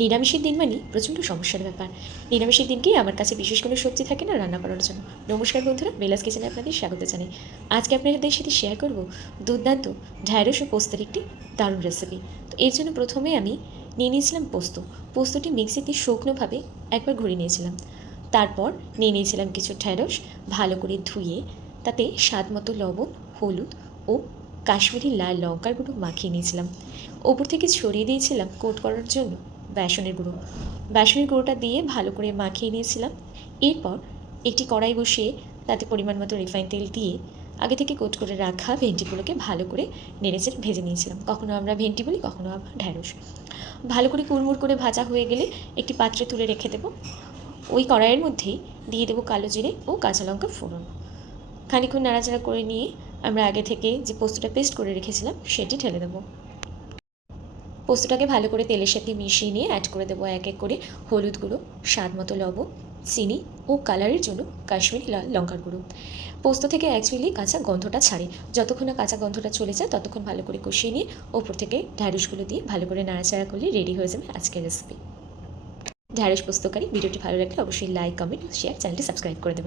নিরামিষের দিন মানে প্রচণ্ড সমস্যার ব্যাপার। নিরামিষের দিনকেই আমার কাছে বিশেষ কোনো সবজি থাকে না রান্না করার জন্য। নমস্কার বন্ধুরা, বেলাস কিচেনে আপনাদের স্বাগত জানাই। আজকে আপনাদের সাথে শেয়ার করব দুর্দান্ত ঢ্যাঁড়স ও পোস্তের একটি দারুণ রেসিপি। তো এর জন্য প্রথমে আমি নিয়ে নিয়েছিলাম পোস্তটি মিক্সিতে শুকনোভাবে একবার ঘুরিয়ে নিয়েছিলাম। তারপর নিয়ে নিয়েছিলাম কিছু ঢ্যাঁড়স, ভালো করে ধুয়ে তাতে স্বাদ মতো লবণ, হলুদ ও কাশ্মীরি লাল লঙ্কার গুঁড়ো মাখিয়ে নিয়েছিলাম। ওপর থেকে ছড়িয়ে দিয়েছিলাম কোট করার জন্য বেসনের গুঁড়োটা দিয়ে ভালো করে মাখিয়ে নিয়েছিলাম। এরপর একটি কড়াই বসিয়ে তাতে পরিমাণ মতো রিফাইন তেল দিয়ে আগে থেকে কোট করে রাখা ভেন্ডিগুলোকে ভালো করে নেড়েচেড়ে ভেজে নিয়েছিলাম। কখনো আমরা ভেন্ডি বলি, কখনো আবার ঢ্যাঁড়স। ভালো করে কুড়মুড় করে ভাজা হয়ে গেলে একটি পাত্রে তুলে রেখে দেবো। ওই কড়াইয়ের মধ্যেই দিয়ে দেবো কালো জিরে ও কাঁচা লঙ্কা ফোড়ন। খানিকক্ষণ নাড়াচাড়া করে নিয়ে আমরা আগে থেকে যে পোস্তটা পেস্ট করে রেখেছিলাম সেটি ঢেলে দেবো। পোস্তটাকে ভালো করে তেলের সাথে মিশিয়ে নিয়ে অ্যাড করে দেবো এক এক করে হলুদ গুঁড়ো, স্বাদ মতো লবণ, চিনি ও কালারের জন্য কাশ্মীরি লাল লঙ্কার গুঁড়ো। পোস্ত থেকে অ্যাকচুয়ালি কাঁচা গন্ধটা ছাড়ে। যতক্ষণ না কাঁচা গন্ধটা চলে যায় ততক্ষণ ভালো করে কষিয়ে নিয়ে ওপর থেকে ঢ্যাঁড়সগুলো দিয়ে ভালো করে নাড়াচাড়া করলে রেডি হয়ে যাবে আজকের রেসিপি ঢ্যাঁড়স পোস্তকারি। ভিডিওটি ভালো লাগলে অবশ্যই লাইক, কমেন্ট, শেয়ার, চ্যানেলটি সাবস্ক্রাইব করে দেবেন।